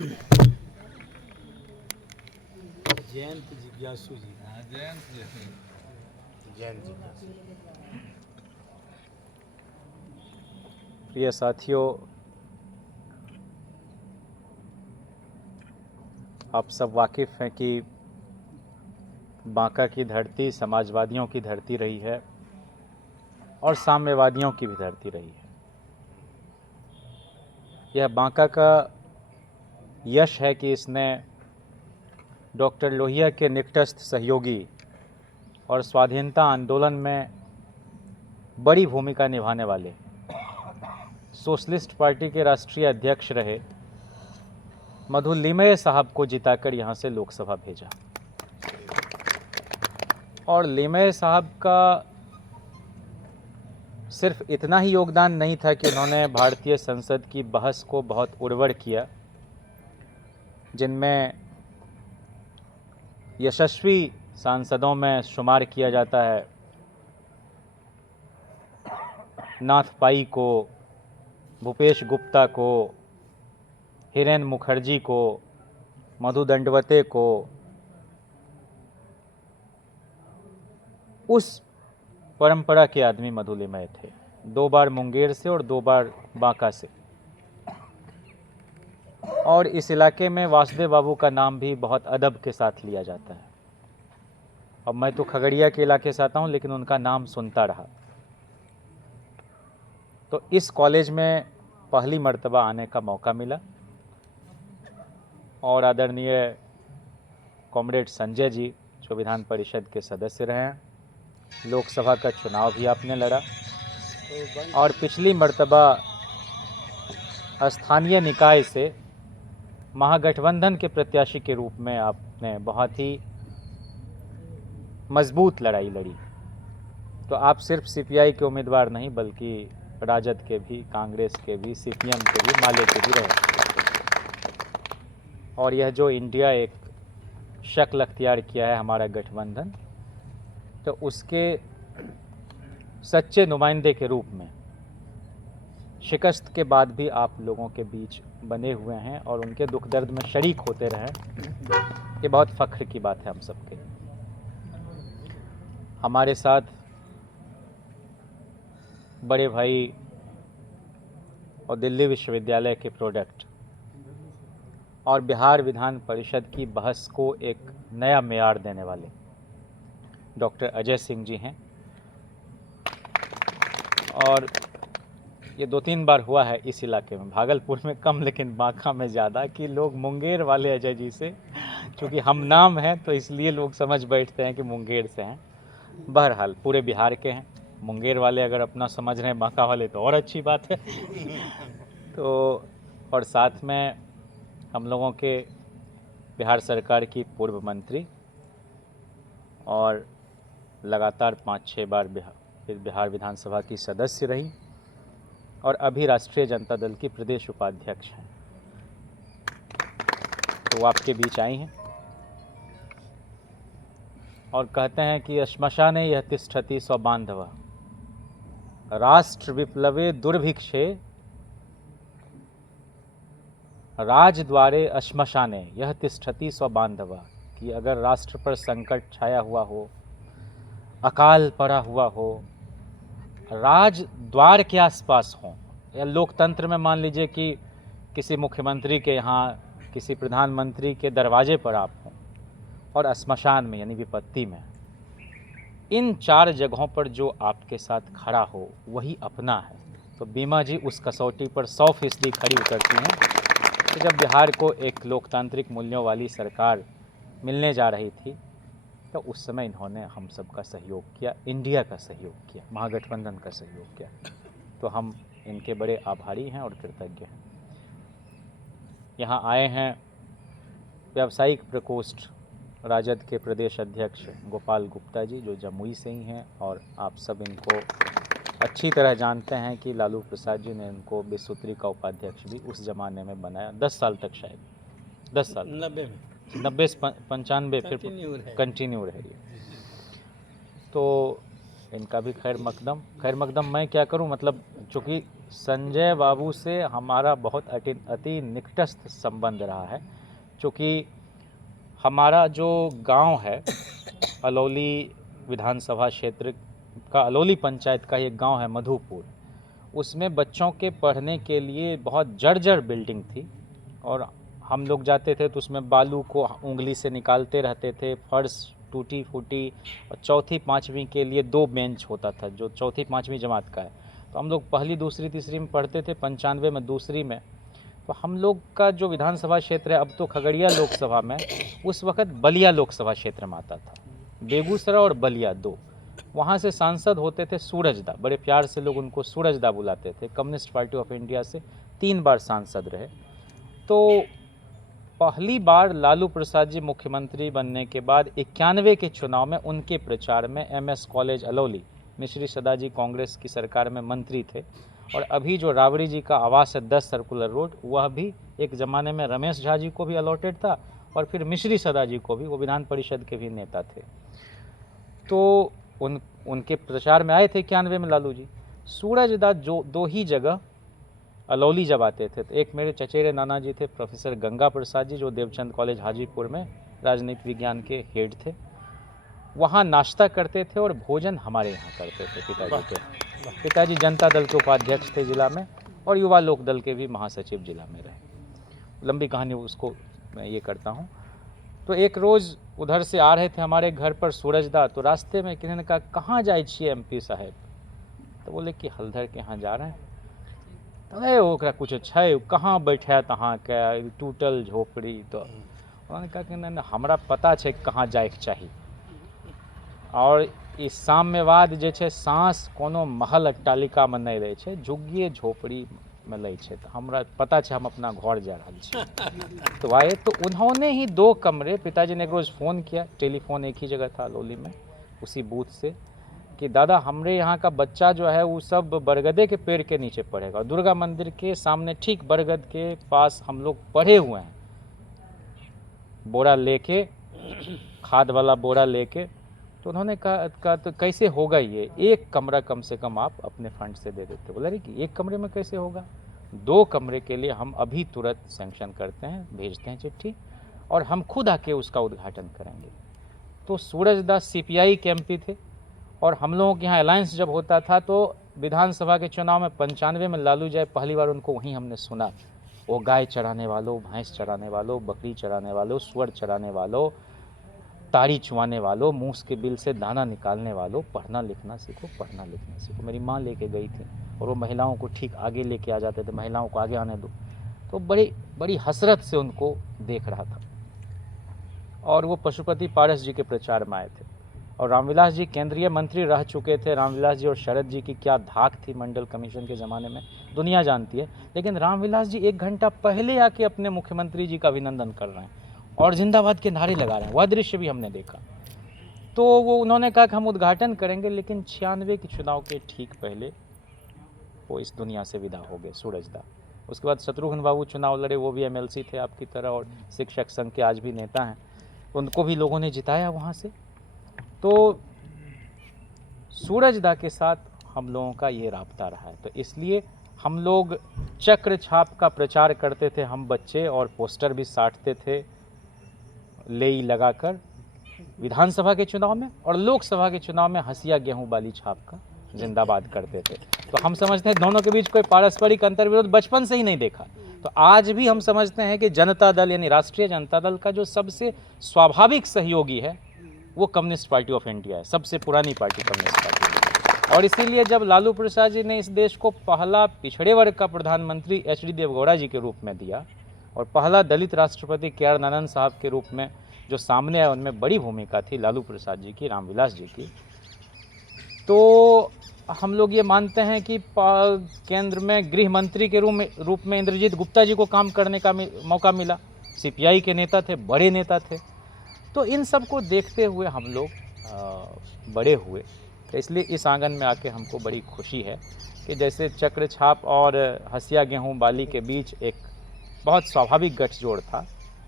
जयंत जिज्ञासु जी। जयंत जिज्ञासु। प्रिय साथियों, आप सब वाकिफ़ हैं कि बांका की धरती समाजवादियों की धरती रही है और साम्यवादियों की भी धरती रही है। यह बांका का यश है कि इसने डॉक्टर लोहिया के निकटस्थ सहयोगी और स्वाधीनता आंदोलन में बड़ी भूमिका निभाने वाले सोशलिस्ट पार्टी के राष्ट्रीय अध्यक्ष रहे मधु लिमये साहब को जिताकर यहाँ से लोकसभा भेजा। और लिमये साहब का सिर्फ इतना ही योगदान नहीं था कि उन्होंने भारतीय संसद की बहस को बहुत उर्वर किया, जिनमें यशस्वी सांसदों में शुमार किया जाता है नाथ पाई को, भूपेश गुप्ता को, हिरेन मुखर्जी को, मधु दंडवते को। उस परंपरा के आदमी मधु लिमये थे, 2 बार मुंगेर से और 2 बार बांका से। और इस इलाके में वासुदेव बाबू का नाम भी बहुत अदब के साथ लिया जाता है। अब मैं तो खगड़िया के इलाके से आता हूँ, लेकिन उनका नाम सुनता रहा। तो इस कॉलेज में पहली मर्तबा आने का मौका मिला और आदरणीय कॉमरेड संजय जी, जो विधान परिषद के सदस्य रहे हैं, लोकसभा का चुनाव भी आपने लड़ा और पिछली मर्तबा स्थानीय निकाय से महागठबंधन के प्रत्याशी के रूप में आपने बहुत ही मजबूत लड़ाई लड़ी। तो आप सिर्फ सीपीआई के उम्मीदवार नहीं, बल्कि राजद के भी, कांग्रेस के भी, सीपीएम के भी, माले के भी रहे। और यह जो इंडिया एक शक्ल अख्तियार किया है हमारा गठबंधन, तो उसके सच्चे नुमाइंदे के रूप में शिकस्त के बाद भी आप लोगों के बीच बने हुए हैं और उनके दुख दर्द में शरीक होते रहें, ये बहुत फ़ख्र की बात है हम सबके। हमारे साथ बड़े भाई और दिल्ली विश्वविद्यालय के प्रोडक्ट और बिहार विधान परिषद की बहस को एक नया मेयार देने वाले डॉक्टर अजय सिंह जी हैं। और ये 2-3 बार हुआ है इस इलाके में, भागलपुर में कम लेकिन बांका में ज़्यादा, कि लोग मुंगेर वाले अजय जी से, क्योंकि हम नाम हैं तो इसलिए लोग समझ बैठते हैं कि मुंगेर से हैं। बहरहाल पूरे बिहार के हैं, मुंगेर वाले अगर अपना समझ रहे हैं बांका वाले तो और अच्छी बात है। तो और साथ में हम लोगों के बिहार सरकार की पूर्व मंत्री और लगातार 5-6 बार बिहार विधानसभा की सदस्य रही और अभी राष्ट्रीय जनता दल की प्रदेश उपाध्यक्ष हैं, तो वो आपके बीच आई हैं और कहते हैं कि श्मशाने यह तिष्ठति स्वबांधव राष्ट्र विप्लवे दुर्भिक्षे राजद्वारे श्मशाने यह तिष्ठति स्वबांधव, कि अगर राष्ट्र पर संकट छाया हुआ हो, अकाल पड़ा हुआ हो, राजद्वार के आसपास हों, या लोकतंत्र में मान लीजिए कि किसी मुख्यमंत्री के यहाँ, किसी प्रधानमंत्री के दरवाजे पर आप हों, और श्मशान में यानी विपत्ति में, इन 4 जगहों पर जो आपके साथ खड़ा हो वही अपना है। तो बीमा जी उस कसौटी पर 100% खड़ी उतरती हैं कि जब बिहार को एक लोकतांत्रिक मूल्यों वाली सरकार मिलने जा रही थी, तो उस समय इन्होंने हम सब का सहयोग किया, इंडिया का सहयोग किया, महागठबंधन का सहयोग किया। तो हम इनके बड़े आभारी हैं और कृतज्ञ हैं। यहाँ आए हैं व्यावसायिक प्रकोष्ठ राजद के प्रदेश अध्यक्ष गोपाल गुप्ता जी, जो जमुई से ही हैं, और आप सब इनको अच्छी तरह जानते हैं कि लालू प्रसाद जी ने इनको विश्वसूत्री का उपाध्यक्ष भी उस ज़माने में बनाया, 10 साल तक, शायद 10 साल, 90 से 95 फिर कंटिन्यू रहे। तो इनका भी खैर मकदम मैं क्या करूं, मतलब चूँकि संजय बाबू से हमारा बहुत अति निकटस्थ संबंध रहा है, क्योंकि हमारा जो गांव है अलौली विधानसभा क्षेत्र का, अलौली पंचायत का एक गांव है मधुपुर, उसमें बच्चों के पढ़ने के लिए बहुत जर्जर बिल्डिंग थी और हम लोग जाते थे तो उसमें बालू को उंगली से निकालते रहते थे, फर्श टूटी फूटी, और चौथी पाँचवीं के लिए 2 बेंच होता था जो चौथी पाँचवीं जमात का है। तो हम लोग पहली दूसरी तीसरी में पढ़ते थे, 95 में दूसरी में। तो हम लोग का जो विधानसभा क्षेत्र है अब तो खगड़िया लोकसभा में, उस वक्त बलिया लोकसभा क्षेत्र में आता था, बेगूसराय और बलिया 2। वहाँ से सांसद होते थे सूरजदा, बड़े प्यार से लोग उनको सूरजदा बुलाते थे, कम्युनिस्ट पार्टी ऑफ इंडिया से 3 बार सांसद रहे। तो पहली बार लालू प्रसाद जी मुख्यमंत्री बनने के बाद 91 के चुनाव में उनके प्रचार में MS कॉलेज अलौली, मिश्री सदा जी कांग्रेस की सरकार में मंत्री थे, और अभी जो राबड़ी जी का आवास है 10 सर्कुलर रोड, वह भी एक ज़माने में रमेश झा जी को भी अलॉटेड था और फिर मिश्री सदा जी को भी, वो विधान परिषद के भी नेता थे। तो उनके प्रचार में आए थे 91 में लालू जी। सूरजदा जो 2 ही जगह अलौली जब आते थे, तो एक मेरे चचेरे नाना जी थे प्रोफेसर गंगा प्रसाद जी, जो देवचंद कॉलेज हाजीपुर में राजनीति विज्ञान के हेड थे, वहाँ नाश्ता करते थे और भोजन हमारे यहाँ करते थे पिताजी के। पिताजी जनता दल के उपाध्यक्ष थे जिला में और युवा लोक दल के भी महासचिव जिला में रहे। लंबी कहानी उसको मैं ये करता हूँ। तो एक रोज़ उधर से आ रहे थे हमारे घर पर सूरजदा, तो रास्ते में किसी ने कहा कहाँ जाए छिए MP साहब, तो बोले कि हलधर के यहाँ जा रहे हैं। तो ओकरा कुछ छै कहाँ बैठे तहाँ के टूटल झोपड़ी, तो उन्होंने कहा कि नहीं हमरा पता है कहाँ जाए चाहिए, और ई साम्यवाद जे छै सांस कोनो महल अट्टालिका में नहीं रहे छै, झुग्गिए झोपड़ी में लै छै, तो हमरा पता है हम अपना घर जा रहा छी। तो आए तो उन्होंने ही 2 कमरे, पिताजी ने एक रोज़ फ़ोन किया, टेलीफोन एक ही जगह था लोली में उसी बूथ से, कि दादा हमरे यहाँ का बच्चा जो है वो सब बरगदे के पेड़ के नीचे पढ़ेगा, दुर्गा मंदिर के सामने ठीक बरगद के पास हम लोग पढ़े हुए हैं, बोरा लेके, खाद वाला बोरा लेके। तो उन्होंने कहा तो कैसे होगा ये, 1 कमरा कम से कम आप अपने फंड से दे देते। बोला कि 1 कमरे में कैसे होगा, 2 कमरे के लिए हम अभी तुरंत सैंक्शन करते हैं, भेजते हैं चिट्ठी, और हम खुद आके उसका उद्घाटन करेंगे। तो सूरजदा CPI के MP थे, और हम लोगों के यहाँ अलायंस जब होता था तो विधानसभा के चुनाव में 95 में लालू जी पहली बार उनको वहीं हमने सुना। वो गाय चराने वालों, भैंस चराने वालों, बकरी चराने वालों, सुअर चराने वालों, ताड़ी चुवाने वालों, मूस के बिल से दाना निकालने वालों, पढ़ना लिखना सीखो, पढ़ना लिखना सीखो। मेरी माँ लेके गई थी और वो महिलाओं को ठीक आगे लेके आ जाते थे, महिलाओं को आगे आने दो। तो बड़ी हसरत से उनको देख रहा था। और वो पशुपति पारस जी के प्रचार में आए थे, और रामविलास जी केंद्रीय मंत्री रह चुके थे। रामविलास जी और शरद जी की क्या धाक थी मंडल कमीशन के ज़माने में, दुनिया जानती है। लेकिन रामविलास जी 1 घंटा पहले आके अपने मुख्यमंत्री जी का अभिनंदन कर रहे हैं और जिंदाबाद के नारे लगा रहे हैं, वह दृश्य भी हमने देखा। तो वो उन्होंने कहा कि हम उद्घाटन करेंगे, लेकिन 96 के चुनाव के ठीक पहले वो इस दुनिया से विदा हो गए सूरजदा। उसके बाद शत्रुघ्न बाबू चुनाव लड़े, वो भी MLC थे आपकी तरह और शिक्षक संघ के आज भी नेता हैं, उनको भी लोगों ने जिताया वहाँ से। तो सूरजदा के साथ हम लोगों का ये राब्ता रहा है, तो इसलिए हम लोग चक्र छाप का प्रचार करते थे, हम बच्चे, और पोस्टर भी साटते थे लेई लगाकर विधानसभा के चुनाव में, और लोकसभा के चुनाव में हसिया गेहूं बाली छाप का जिंदाबाद करते थे। तो हम समझते हैं दोनों के बीच कोई पारस्परिक अंतर्विरोध बचपन से ही नहीं देखा। तो आज भी हम समझते हैं कि जनता दल यानी राष्ट्रीय जनता दल का जो सबसे स्वाभाविक सहयोगी है वो कम्युनिस्ट पार्टी ऑफ इंडिया है, सबसे पुरानी पार्टी कम्युनिस्ट पार्टी। और इसीलिए जब लालू प्रसाद जी ने इस देश को पहला पिछड़े वर्ग का प्रधानमंत्री HD देवगौड़ा जी के रूप में दिया, और पहला दलित राष्ट्रपति KR नारायण साहब के रूप में जो सामने आए, उनमें बड़ी भूमिका थी लालू प्रसाद जी की, रामविलास जी की। तो हम लोग ये मानते हैं कि केंद्र में गृह मंत्री के रूप में इंद्रजीत गुप्ता जी को काम करने का मौका मिला, CPI के नेता थे, बड़े नेता थे। तो इन सब को देखते हुए हम लोग बड़े हुए, तो इसलिए इस आंगन में आके हमको बड़ी खुशी है कि जैसे चक्र छाप और हसिया गेहूं बाली के बीच एक बहुत स्वाभाविक गठजोड़ था,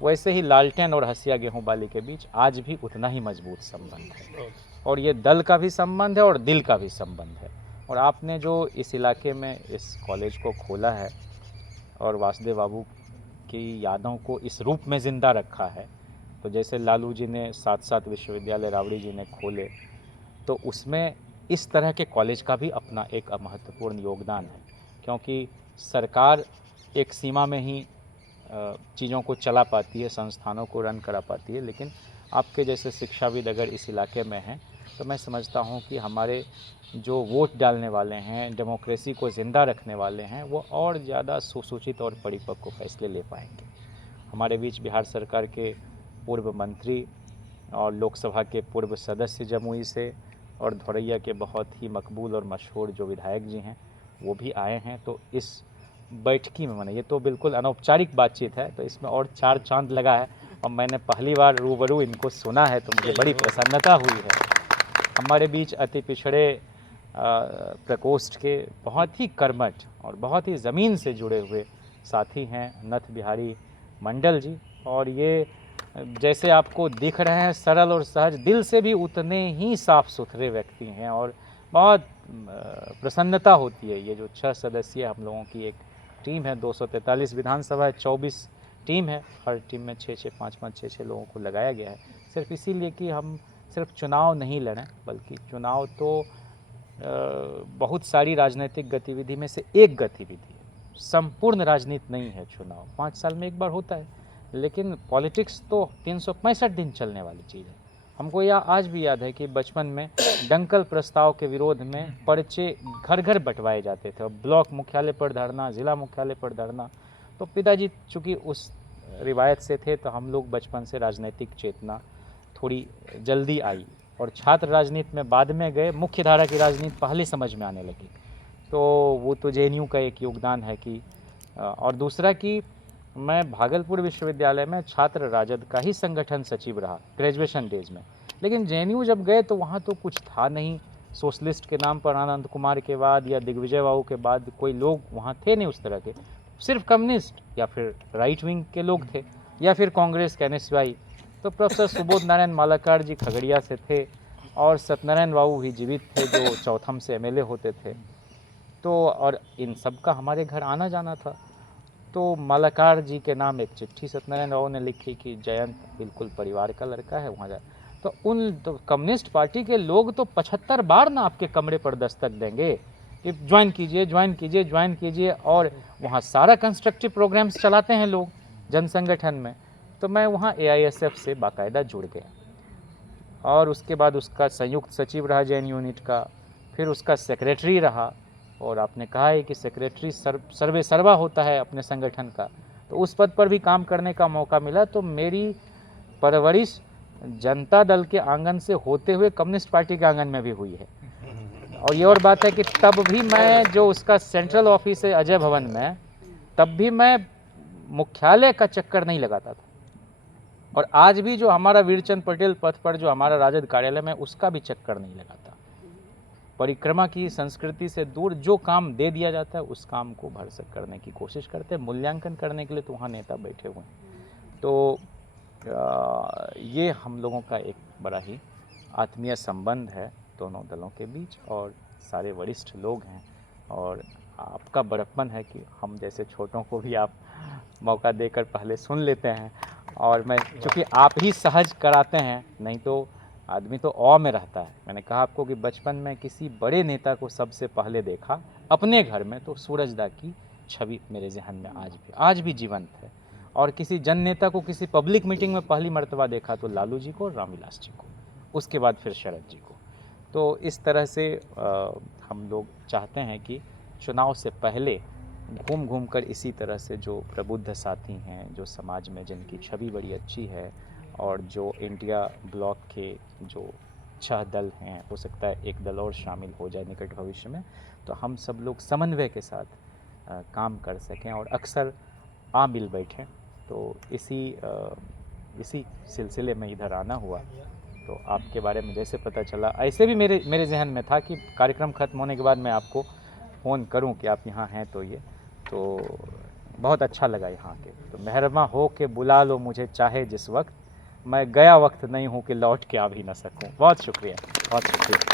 वैसे ही लालटेन और हसिया गेहूं बाली के बीच आज भी उतना ही मजबूत संबंध है। और ये दल का भी संबंध है और दिल का भी संबंध है। और आपने जो इस इलाके में इस कॉलेज को खोला है और वासुदेव बाबू की यादों को इस रूप में ज़िंदा रखा है, तो जैसे लालू जी ने 7-7 विश्वविद्यालय राबड़ी जी ने खोले, तो उसमें इस तरह के कॉलेज का भी अपना एक महत्वपूर्ण योगदान है, क्योंकि सरकार एक सीमा में ही चीज़ों को चला पाती है, संस्थानों को रन करा पाती है, लेकिन आपके जैसे शिक्षाविद अगर इस इलाके में हैं तो मैं समझता हूँ कि हमारे जो वोट डालने वाले हैं, डेमोक्रेसी को ज़िंदा रखने वाले हैं, वो और ज़्यादा सुसूचित और परिपक्व फैसले ले पाएंगे। हमारे बीच बिहार सरकार के पूर्व मंत्री और लोकसभा के पूर्व सदस्य जमुई से और धौरैया के बहुत ही मकबूल और मशहूर जो विधायक जी हैं वो भी आए हैं। तो इस बैठकी में, मैंने ये तो बिल्कुल अनौपचारिक बातचीत है, तो इसमें और 4 चांद लगा है और मैंने पहली बार रूबरू इनको सुना है, तो मुझे बड़ी प्रसन्नता हुई है। हमारे बीच अति पिछड़े प्रकोष्ठ के बहुत ही कर्मठ और बहुत ही ज़मीन से जुड़े हुए साथी हैं नथ बिहारी मंडल जी, और ये जैसे आपको दिख रहे हैं सरल और सहज, दिल से भी उतने ही साफ सुथरे व्यक्ति हैं और बहुत प्रसन्नता होती है। ये जो 6 सदस्यीय हम लोगों की एक टीम है, 243 विधानसभा है, 24 टीम है, हर टीम में 6-6, 5-5, 6-6 लोगों को लगाया गया है, सिर्फ इसीलिए कि हम सिर्फ चुनाव नहीं लड़ें, बल्कि चुनाव तो बहुत सारी राजनीतिक गतिविधि में से एक गतिविधि है, संपूर्ण राजनीति नहीं है चुनाव, 5 साल में एक बार होता है, लेकिन पॉलिटिक्स तो 365 दिन चलने वाली चीज़ है। हमको यह आज भी याद है कि बचपन में दंगल प्रस्ताव के विरोध में पर्चे घर घर बंटवाए जाते थे, ब्लॉक मुख्यालय पर धरना, ज़िला मुख्यालय पर धरना। तो पिताजी चूँकि उस रिवायत से थे, तो हम लोग बचपन से राजनीतिक चेतना थोड़ी जल्दी आई, और छात्र राजनीति में बाद में गए, मुख्य धारा की राजनीति पहले समझ में आने लगी। तो वो तो जेएनयू का एक योगदान है कि, और दूसरा कि मैं भागलपुर विश्वविद्यालय में छात्र राजद का ही संगठन सचिव रहा ग्रेजुएशन डेज में, लेकिन जेएनयू जब गए तो वहाँ तो कुछ था नहीं, सोशलिस्ट के नाम पर आनंद कुमार के बाद या दिग्विजय बाबू के बाद कोई लोग वहाँ थे नहीं उस तरह के, सिर्फ कम्युनिस्ट या फिर राइट विंग के लोग थे या फिर कांग्रेस के NSY। तो प्रोफेसर सुबोध नारायण मालाकार जी खगड़िया से थे और सत्यनारायण बाबू भी जीवित थे जो चौथम से MLA होते थे। तो और इन सब का हमारे घर आना जाना था। तो मालाकार जी के नाम एक चिट्ठी सत्यनारायण बाबू ने लिखी कि जयंत बिल्कुल परिवार का लड़का है, वहाँ जाए। तो उन तो कम्युनिस्ट पार्टी के लोग तो 75 बार ना आपके कमरे पर दस्तक देंगे कि ज्वाइन कीजिए, ज्वाइन कीजिए, ज्वाइन कीजिए, और वहाँ सारा कंस्ट्रक्टिव प्रोग्राम्स चलाते हैं लोग जन संगठन में। तो मैं वहाँ AISF से बाकायदा जुड़ गया और उसके बाद उसका संयुक्त सचिव रहा जैन यूनिट का, फिर उसका सेक्रेटरी रहा, और आपने कहा है कि सेक्रेटरी सर्वे सर्वा होता है अपने संगठन का, तो उस पद पर भी काम करने का मौका मिला। तो मेरी परवरिश जनता दल के आंगन से होते हुए कम्युनिस्ट पार्टी के आंगन में भी हुई है। और ये और बात है कि तब भी मैं जो उसका सेंट्रल ऑफिस है अजय भवन में, तब भी मैं मुख्यालय का चक्कर नहीं लगाता था, और आज भी जो हमारा वीरचंद पटेल पथ पर जो हमारा राजद कार्यालय में, उसका भी चक्कर नहीं लगाता। परिक्रमा की संस्कृति से दूर जो काम दे दिया जाता है उस काम को भरसक करने की कोशिश करते हैं। मूल्यांकन करने के लिए तो वहाँ नेता बैठे हुए हैं। तो ये हम लोगों का एक बड़ा ही आत्मीय संबंध है दोनों दलों के बीच, और सारे वरिष्ठ लोग हैं, और आपका बड़प्पन है कि हम जैसे छोटों को भी आप मौका देकर पहले सुन लेते हैं। और मैं चूँकि आप ही सहज कराते हैं, नहीं तो आदमी तो औ में रहता है। मैंने कहा आपको कि बचपन में किसी बड़े नेता को सबसे पहले देखा अपने घर में, तो सूरजदा की छवि मेरे जहन में आज भी जीवंत है। और किसी जन नेता को किसी पब्लिक मीटिंग में पहली मर्तबा देखा तो लालू जी को और रामविलास जी को, उसके बाद फिर शरद जी को। तो इस तरह से हम लोग चाहते हैं कि चुनाव से पहले घूम घूम कर इसी तरह से जो प्रबुद्ध साथी हैं, जो समाज में जिनकी छवि बड़ी अच्छी है, और जो इंडिया ब्लॉक के जो 6 दल हैं, हो सकता है एक दल और शामिल हो जाए निकट भविष्य में, तो हम सब लोग समन्वय के साथ काम कर सकें और अक्सर आ मिल बैठें। तो इसी सिलसिले में इधर आना हुआ। तो आपके बारे में जैसे पता चला, ऐसे भी मेरे जहन में था कि कार्यक्रम ख़त्म होने के बाद मैं आपको फ़ोन करूं कि आप यहाँ हैं। तो बहुत अच्छा लगा यहाँ के। तो मेहरमा हो के बुला लो मुझे चाहे जिस वक्त, मैं गया वक्त नहीं हूँ कि लौट के आ भी ना सकूँ। बहुत शुक्रिया, बहुत शुक्रिया।